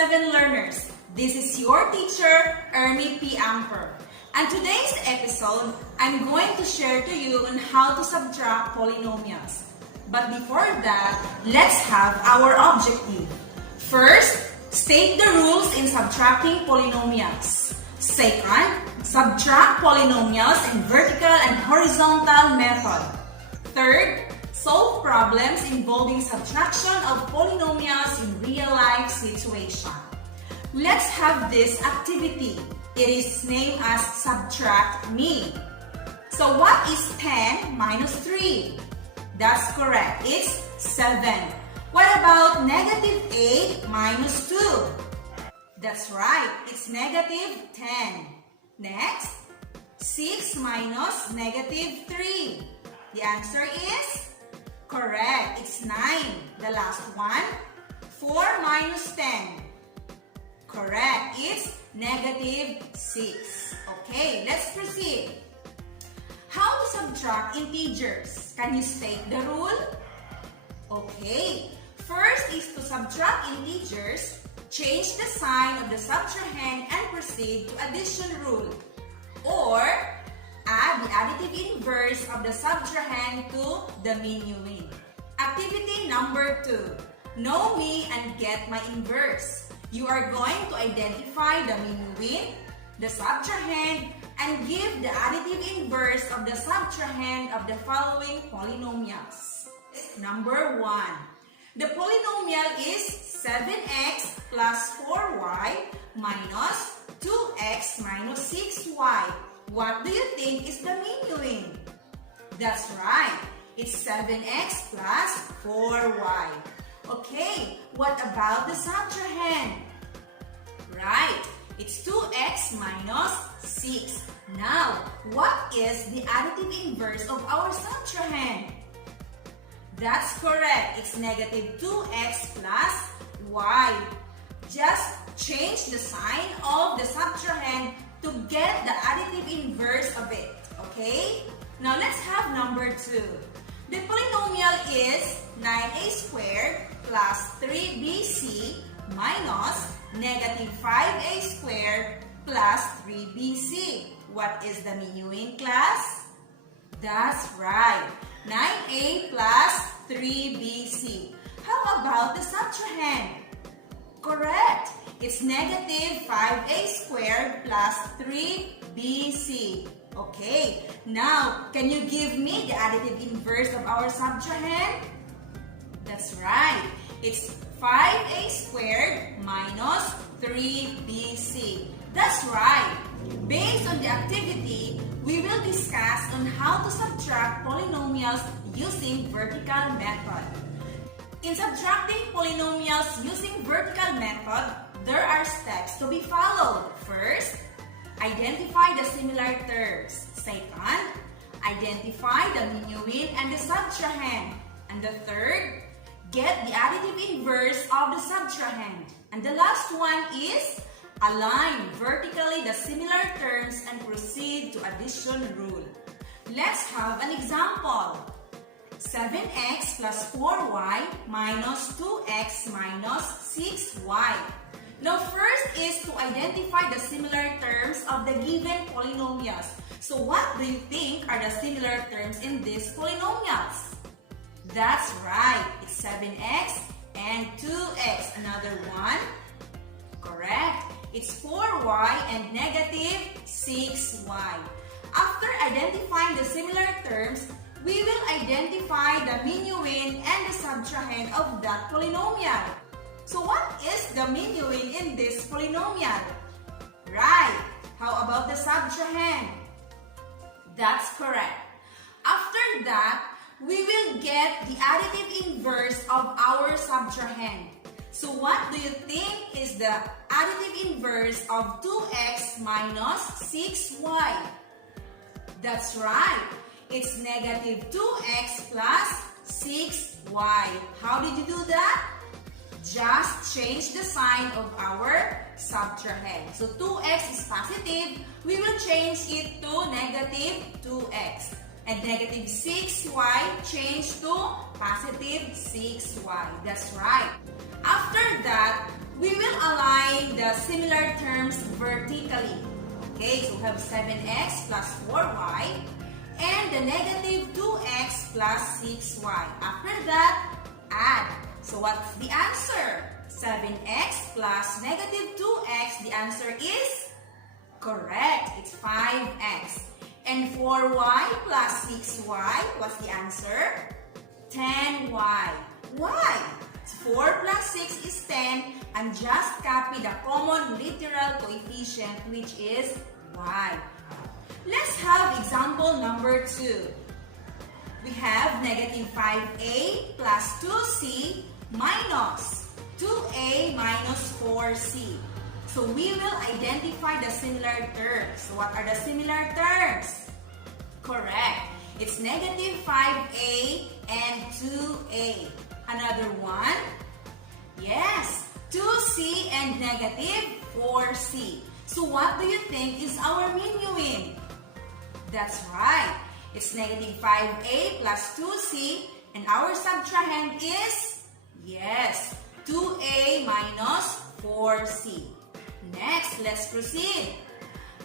7 learners. This is your teacher, Ermi P. Amper. And today's episode, I'm going to share to you on how to subtract polynomials. But before that, let's have our objective. First, state the rules in subtracting polynomials. Second, subtract polynomials in vertical and horizontal method. Third, solve problems involving subtraction of polynomials in real-life situation. Let's have this activity. It is named as Subtract Me. So what is 10 minus 3? That's correct. It's 7. What about negative 8 minus 2? That's right. It's negative 10. Next, 6 minus negative 3. The answer is correct. It's 9. The last one, 4 minus 10. Correct. It's negative 6. Okay, let's proceed. How to subtract integers? Can you state the rule? Okay. First is to subtract integers, change the sign of the subtrahend and proceed to addition rule. Or add the additive inverse of the subtrahend to the minuend. Activity number 2. Know me and get my inverse. You are going to identify the minuend, the subtrahend, and give the additive inverse of the subtrahend of the following polynomials. Number 1. The polynomial is 7x plus 4y minus 2x minus 6y. What do you think is the minuend? That's right. It's 7x plus 4y. Okay, what about the subtrahend? Right, it's 2x minus 6. Now, what is the additive inverse of our subtrahend? That's correct. It's negative 2x plus y. Just change the sign of the subtrahend to get the additive inverse of it. Okay? Now, let's have number 2. The polynomial is 9a squared plus 3bc minus negative 5a squared plus 3bc. What is the minuend, class? That's right. 9a plus 3bc. How about the subtrahend? Correct. It's negative 5a squared plus 3bc. Okay. Now, can you give me the additive inverse of our subtrahend? That's right. It's 5a squared minus 3bc. That's right. Based on the activity, we will discuss on how to subtract polynomials using vertical method. In subtracting polynomials using vertical method, there are steps to be followed. First, identify the similar terms. Second, identify the minuend and the subtrahend. And the third, get the additive inverse of the subtrahend. And the last one is align vertically the similar terms and proceed to addition rule. Let's have an example. 7x plus 4y minus 2x minus 6y. Now, first is to identify the similar terms of the given polynomials. So, what do you think are the similar terms in these polynomials? That's right. It's 7x and 2x. Another one. Correct. It's 4y and negative 6y. After identifying the similar terms, we will identify the minuend and the subtrahend of that polynomial. So what is the minuend in this polynomial? Right. How about the subtrahend? That's correct. After that, we will get the additive inverse of our subtrahend. So what do you think is the additive inverse of 2x minus 6y? That's right. It's negative 2x plus 6y. How did you do that? Just change the sign of our subtrahend. So 2x is positive. We will change it to negative 2x. And negative 6y change to positive 6y. That's right. After that, we will align the similar terms vertically. Okay, so we have 7x plus 4y and the negative 2x plus 6y. After that, add. So what's the answer? 7x plus negative 2x, the answer is correct. It's 5x. And 4y plus 6y, what's the answer? 10y. Why? 4 plus 6 is 10, and just copy the common literal coefficient, which is y. Let's have example number 2. We have negative 5a plus 2c minus 2a minus 4c. So we will identify the similar terms. So what are the similar terms? Correct. It's negative 5a and 2a. Another one? Yes, 2c and negative 4c. So what do you think is our minuend? That's right. It's negative 5a plus 2c, and our subtrahend is, yes, 2a minus 4c. Next, let's proceed.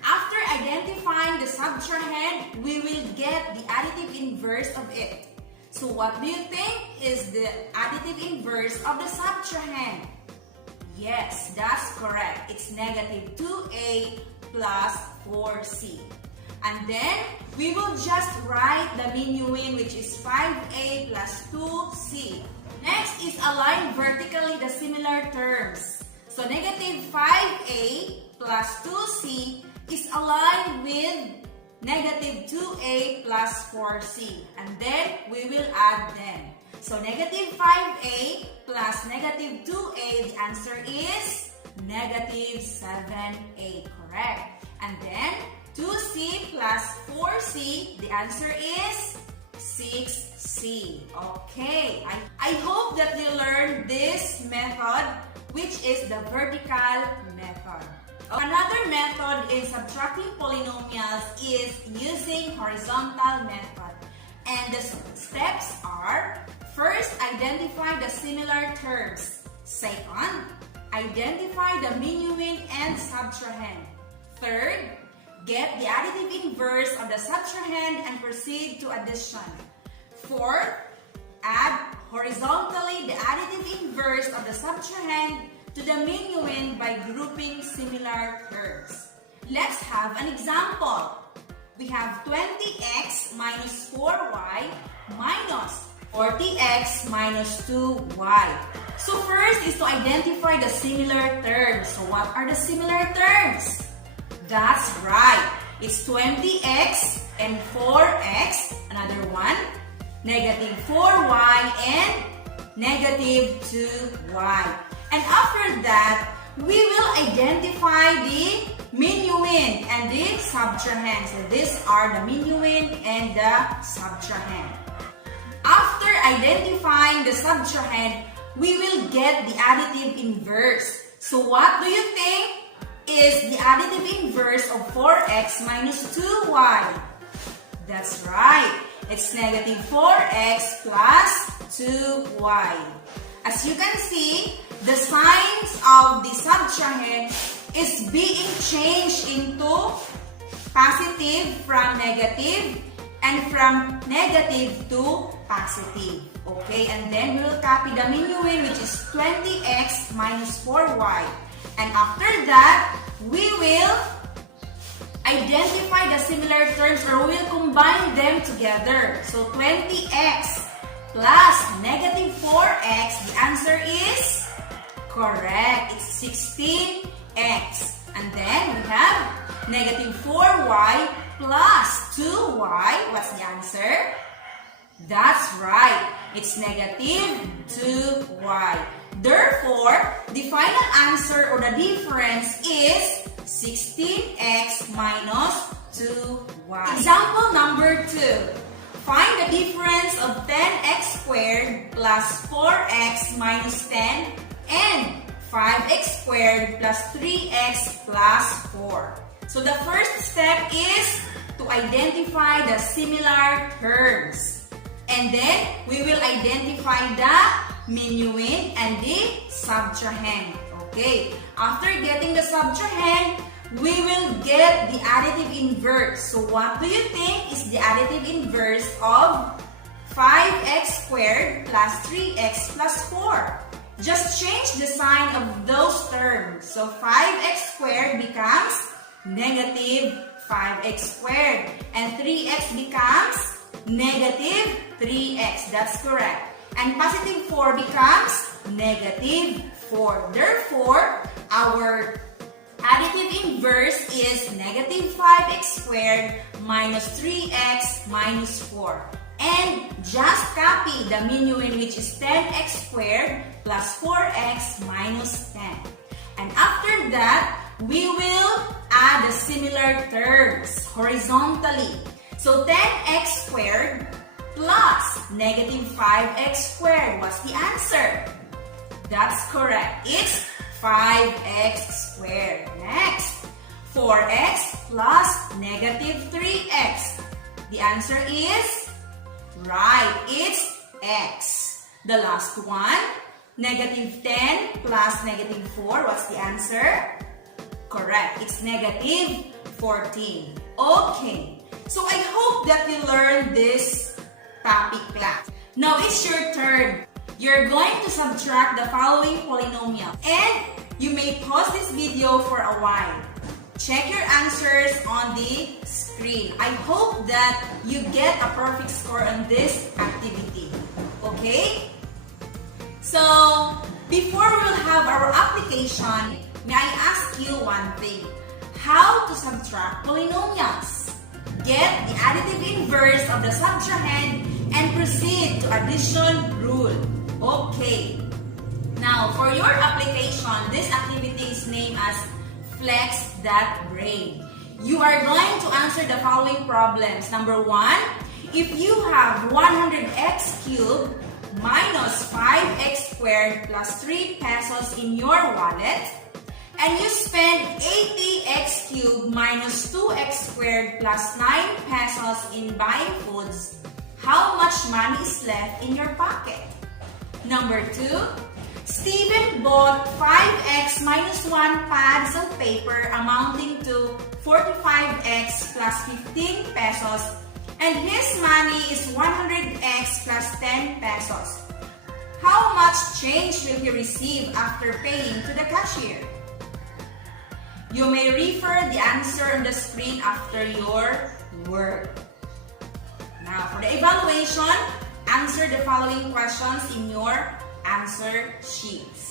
After identifying the subtrahend, we will get the additive inverse of it. So what do you think is the additive inverse of the subtrahend? Yes, that's correct. It's negative 2a plus 4c. And then, we will just write the minuend, which is 5a plus 2c. Next is align vertically the similar terms. So negative 5a plus 2c is aligned with negative 2a plus 4c. And then we will add them. So negative 5a plus negative 2a, the answer is negative 7a. Correct. And then 2c plus 4c, the answer is 6c. Okay. I hope that you learned this method, which is the vertical method. Another method in subtracting polynomials is using horizontal method. And the steps are, first, identify the similar terms. Second, identify the minuend and subtrahend. Third, get the additive inverse of the subtrahend and proceed to addition. Fourth, add horizontally the additive inverse of the subtrahend to the minuend by grouping similar terms. Let's have an example. We have 20x minus 4y minus 40x minus 2y. So first is to identify the similar terms. So what are the similar terms? That's right. It's 20x and 4x. Another one, negative 4y and negative 2y. And after that, we will identify the minuend and the subtrahend. So these are the minuend and the subtrahend. After identifying the subtrahend, we will get the additive inverse. So what do you think is the additive inverse of 4x minus 2y? That's right. It's negative 4x plus 2y. As you can see, the signs of the subtrahend is being changed into positive from negative and from negative to positive. Okay, and then we will copy the minuend, which is 20x minus 4y. And after that, we will identify the similar terms, or we will combine them together. So 20x plus negative 4x, the answer is correct. It's 16x. And then we have negative 4y plus 2y. What's the answer? That's right. It's negative 2y. Therefore, the final answer or the difference is 16x minus 2y. Example number 2. Find the difference of 10x squared plus 4x minus 10 and 5x squared plus 3x plus 4. So the first step is to identify the similar terms. And then we will identify the minuend and the subtrahend. Okay, after getting the subtrahend, we will get the additive inverse. So what do you think is the additive inverse of 5x squared plus 3x plus 4? Just change the sign of those terms. So 5x squared becomes negative 5x squared. And 3x becomes negative 3x. That's correct. And positive 4 becomes negative 4. Therefore, our additive inverse is negative 5x squared minus 3x minus 4. And just copy the minuend, which is 10x squared plus 4x minus 10. And after that, we will add the similar terms horizontally. So 10x squared plus negative 5x squared. What's the answer? That's correct. It's 5x squared. Next, 4x plus negative 3x. The answer is right. It's x. The last one, negative 10 plus negative 4. What's the answer? Correct. It's negative 14. Okay. So I hope that you learned this topic, class. Now it's your turn. You're going to subtract the following polynomial. And you may pause this video for a while. Check your answers on the screen. I hope that you get a perfect score on this activity. Okay? So, before we'll have our application, may I ask you one thing? How to subtract polynomials? Get the additive inverse of the subtrahend and proceed to addition rule. Okay. Now, for your application, this activity is named as Flex That Brain. You are going to answer the following problems. Number 1, if you have 100x cubed minus 5x squared plus 3 pesos in your wallet, and you spend 80x cubed minus 2x squared plus 9 pesos in buying foods, how much money is left in your pocket? Number 2, Steven bought 5x minus 1 pads of paper amounting to 45x plus 15 pesos, and his money is 100x plus 10 pesos. How much change will he receive after paying to the cashier? You may refer the answer on the screen after your work. Now, for the evaluation, answer the following questions in your answer sheets.